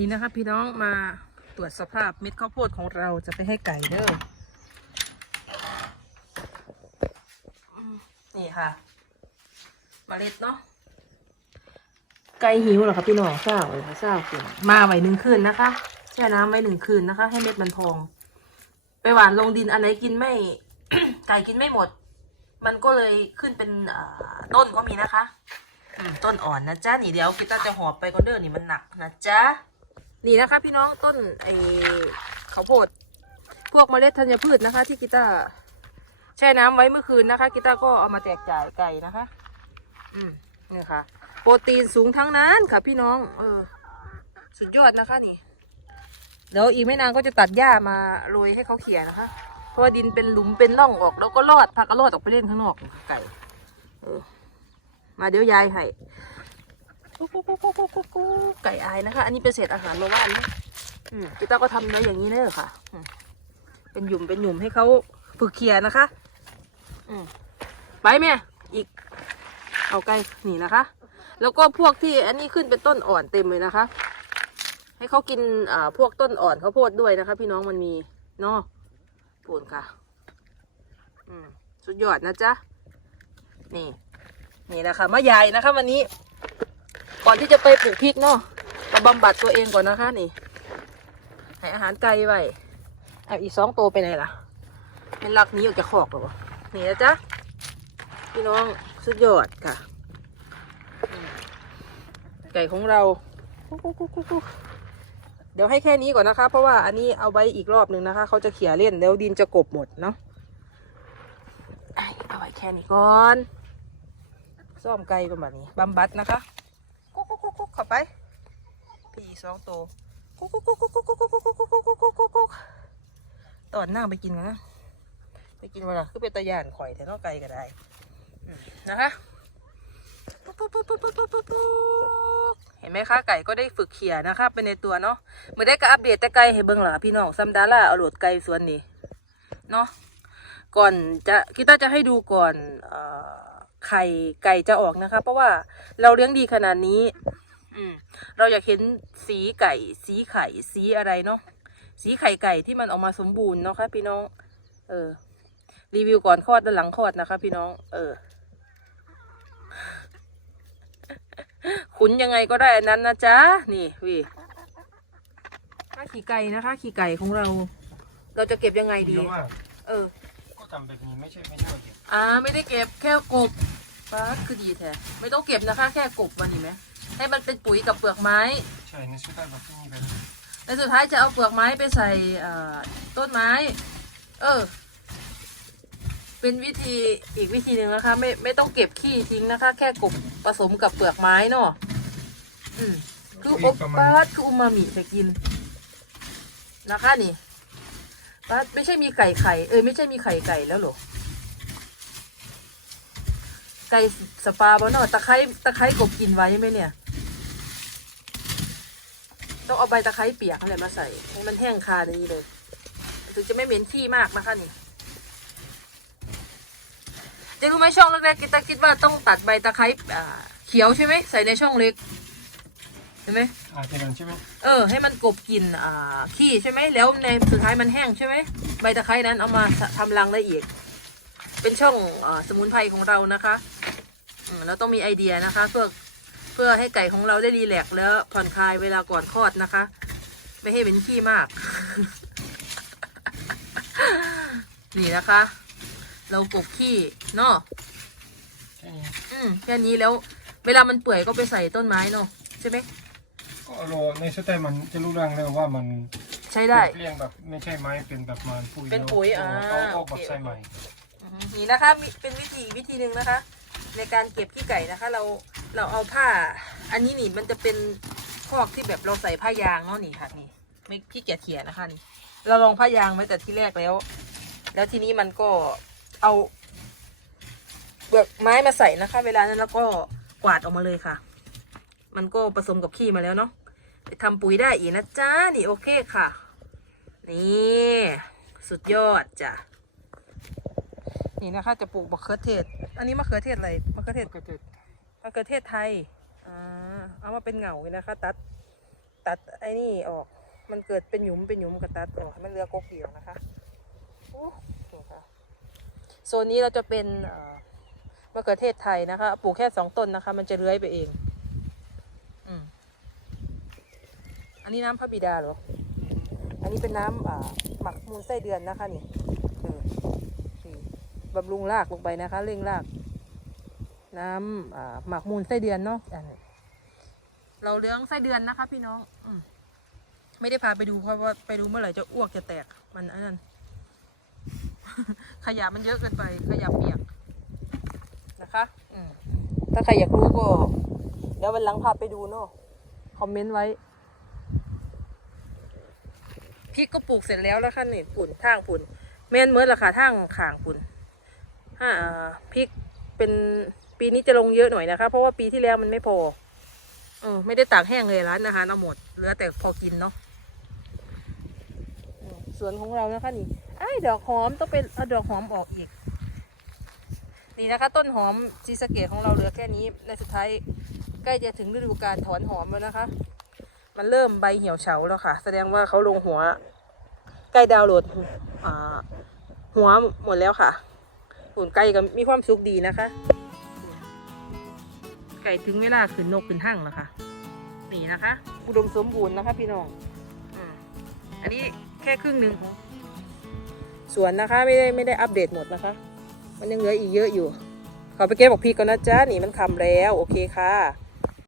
นี่นะคะพี่น้องมาตรวจสภาพเม็ดข้าวโพดของเราจะไปให้ไก่เด้อนี่ค่ะเมล็ดเนาะไก่หิวเหรอคะพี่น้องเศร้าเลยค่ะเศร้ากินมาไว้หนึ่งคืนนะคะแช่น้ำไว้หนึ่งคืนนะคะ ให้เม็ดมันพอง ไปหวานลงดินอันไหนกินไม่ ไก่กินไม่หมด มันก็เลยขึ้นเป็นต้นก็มีนะคะต้นอ่อนนะจ๊ะนี่เดี๋ยวกิต้าจะหอบไปคอนเด้อนี่มันหนักนะจ๊ะ นี่นะคะ พี่น้องต้นไอ้ข้าวโพด พวกเมล็ดธัญพืชนะคะ ที่กิตาแช่น้ำไว้เมื่อคืนนะคะกิตาก็เอามาแจกจ่ายไก่นะคะ อืมนี่ค่ะ โปรตีนสูงทั้งนั้นค่ะ พี่น้อง เออ สุดยอดนะคะนี่เดี๋ยวอีกไม่นานก็จะตัดหญ้ามาโรยให้เขาเขี่ยนะคะ เพราะว่าดินเป็นหลุมเป็นร่องออก แล้วก็รอดพักก็รอดออกไปเล่นข้างนอกไก่ เออ มาเดี๋ยวยายให้ ไก่อายนะคะ อันนี้เป็นเศษอาหารโลว่านนะอืมพี่ต้าก็ทำเนื้ออย่างนี้เลยค่ะอืมเป็นหยุ่มเป็นหยุ่มให้เขาฝึกเขี่ยนะคะอืมไปแม่อีก เอาไก่นี่นะคะ แล้วก็พวกที่อันนี้ขึ้นเป็นต้นอ่อนเต็มเลยนะคะ ให้เขากินอ่าพวกต้นอ่อนข้าวโพดด้วยนะคะ พี่น้องมันมีเนาะปูนค่ะ อืมสุดยอดนะจ๊ะ นี่ นี่นะคะมะยายนะคะ วันนี้ ก่อนที่จะไปปลูกพริกเนาะมาบำบัดตัวเองก่อนนะคะนี่ ให้อาหารไก่ไว้เอาอีกสองตัวไปไหนล่ะเป็นลักนี้ออกจากคอกหรอวะนี่นะจ๊ะพี่น้องสุดยอดค่ะ ไก่ของเราเดี๋ยวให้แค่นี้ก่อนนะคะ เพราะว่าอันนี้เอาไว้อีกรอบหนึ่งนะคะเขาจะเขี่ยเล่นแล้วดินจะกบหมดเนาะเอาไว้แค่นี้ก่อน ซ่อมไก่ประมาณนี้บำบัดนะคะ เข้าไป พี่สองตัวกุ๊กกุ๊กกุ๊กกุ๊กกุ๊กกุ๊กกุ๊กกุ๊กกุ๊กกุ๊กกุ๊กกุ๊กกุ๊กตอนหน้าไปกินกันนะ ไปกินเวลาคือเป็นตะยานข่อยแต่นอกไก่ก็ได้นะคะปุ๊บปุ๊บปุ๊บปุ๊บปุ๊บปุ๊บปุ๊บเห็นไหมคะไก่ก็ได้ฝึกเขี่ยนะคะเป็นในตัวเนาะเมื่อได้ก็อัปเดตแต่ไก่ให้เบิ่งหล่ะพี่น้องซัมดาล่าเอาโหลดไก่ส่วนนี้เนาะก่อนจะคิดว่าจะให้ดูก่อนไข่ไก่จะออกนะคะ เพราะว่าเราเลี้ยงดีขนาดนี้ อืมเราอยากเห็นสีไก่ สีไข่ สีอะไรเนาะสีไข่ไก่ที่มันออกมาสมบูรณ์เนาะค่ะพี่น้อง เออ รีวิวก่อนคลอดและหลังคลอดนะคะ พี่น้อง เออ ขุนยังไงก็ได้อันนั้นนะจ๊ะ นี่วิถ้าขี่ไก่นะคะ ขี่ไก่ของเรา เราจะเก็บยังไงดี เยอะมากเออ ก็ทำแบบนี้ไม่ใช่ไม่ใช่เก็บอ่า ไม่ได้เก็บแค่กบป้าดคือดีแท้ ไม่ต้องเก็บนะคะ แค่กบมันนี่ไหม ให้มันเป็นปุ๋ยกับเปลือกไม้ ใช่ในสุดท้ายแบบนี้แบบแล้วสุดท้ายจะเอาเปลือกไม้ไปใส่อ่าต้นไม้ เออ เป็นวิธีอีกวิธีหนึ่งนะคะ ไม่ไม่ต้องเก็บขี้ทิ้งนะคะ แค่กบผสมกับเปลือกไม้เนาะอืมคืออบป้าดคืออูมามิจะกิน นะคะนี่ป้าดไม่ใช่มีไก่ไข่เออไม่ใช่มีไข่ไก่แล้วเหรอไก่สปาบ่เนาะตะไคร้ตะไคร้กบกินไว้ไหมเนี่ย ต้องเอาใบตะไคร้เปียกอะไรมาใส่ให้มันแห้งคาอย่างนี้เลย ถึงจะไม่เหม็นขี้มากนะคะนี่จะรู้ไหมช่องเล็กๆกิตาคิดว่าต้องตัดใบตะไคร้อ่าเขียวใช่ไหมใส่ในช่องเล็กเห็นไหมอาจจะนั้นใช่ไหมเออให้มันกบกลินอ่าขี้ใช่ไหมแล้วในสุดท้ายมันแห้งใช่ไหมใบตะไคร้นั้นเอามาทำรังได้อีก เป็นช่องอาสมุนไพรของเรานะคะอืมเราต้องมีไอเดียนะคะ เพื่อเพื่อให้ไก่ของเราได้รีแลกซ์แล้วผ่อนคลายเวลาก่อนคลอดนะคะ ไม่ให้เป็นขี้มาก นี่นะคะ เรากบขี้เนาะแค่นี้อืมแค่นี้แล้ว เวลามันเปื่อยก็ไปใส่ต้นไม้เนาะใช่ไหมก็รอในสุดท้ายมันจะรู้ร่างแล้วว่ามันใช้ได้เรียงแบบไม่ใช่ไม้เป็นแบบมันปุ๋ยเป็นปุ๋ยแล้วอ่าเอาเอาแบบโอเคใส่ใหม่อืมนี่นะคะมีเป็นวิธีอีกวิธีหนึ่งนะคะ ในการเก็บขี้ไก่นะคะ เรา เราเอาผ้า อันนี้นี่มันจะเป็นคอกที่แบบเราใส่ผ้ายางเนาะนี่ค่ะนี่ ไม่พี่เกียจเขียนนะคะนี่ เราลองผ้ายางไว้แต่ที่แรกแล้ว แล้วทีนี้มันก็เอาเปลือกไม้มาใส่นะคะ เวลานั้นแล้วก็กวาดออกมาเลยค่ะ มันก็ผสมกับขี้มาแล้วเนาะไปทำปุ๋ยได้อีกนะจ๊ะนี่โอเคค่ะ นี่สุดยอดจ้ะนี่นะคะ จะปลูกมะเขือเทศ อันนี้มะเขือเทศอะไรมะเขือเทศ มะเขือเทศไทยอ่าเอามาเป็นเหงาเลยนะคะ ตัด ตัดไอ้นี่ออก มันเกิดเป็นหยุมเป็นหยุมก็ตัดออกให้มันเลือกกเดียวนะคะโอ้นี่ค่ะโซนนี้เราจะเป็นมะเขือเทศไทยนะคะ ปลูกแค่สองต้นนะคะ มันจะเลื้อยไปเอง อืมอันนี้น้ำพระบิดาหรอ อันนี้เป็นน้ำหมักมูลไส้เดือนนะคะนี่เออนี่บำรุงรากลงไปนะคะ เร่งราก น้ำหมักมูลไส้เดือนเนาะเราเลี้ยงไส้เดือนนะคะ พี่น้องอมไม่ได้พาไปดูเพราะว่าไปดูเมื่อไหร่จะอ้วกจะแตกมันอันนั้นขยะมันเยอะเกินไป ขยะเปียกนะคะถ้าใครอยากรู้ก็ เดี๋ยววันหลังพาไปดูเนาะคอมเมนต์ไว้พริกก็ปลูกเสร็จแล้วแล้วค่ะนี่ปุ่นทางปุ่นแม่นเมื่อราคาทางขางปุ่นถ้าอ่าพริกเป็น ปีนี้จะลงเยอะหน่อยนะคะ เพราะว่าปีที่แล้วมันไม่พอเออไม่ได้ตากแห้งเลยร้านอาหารเอาหมดเหลือแต่พอกินเนาะอืมสวนของเรานะคะนี่ไอ้ายดอกหอมต้องเป็นเอาดอกหอมออกอีก นี่นะคะ ต้นหอมซีสะเกตของเราเหลือแค่นี้ในสุดท้ายใกล้จะถึงฤดูการถอนหอมแล้วนะคะ มันเริ่มใบเหี่ยวเฉาแล้วค่ะ แสดงว่าเขาลงหัว ใกล้ดาวน์โหลดอ่าหัวหมดแล้วค่ะหุ่นไก่ก็มีความสุขดีนะคะ ไก่ถึงเวลาขึ้นนกขึ้นห้างแล้วค่ะนี่นะคะอุดมสมบูรณ์นะคะพี่น้องอืมอันนี้แค่ครึ่งหนึ่งของสวนนะคะไม่ได้ไม่ได้อัปเดตหมดนะคะ มันยังเหลืออีกเยอะอยู่ขอไปเก็บบอกพีก่อนนะจ๊ะนี่มันคำแล้ว โอเคค่ะ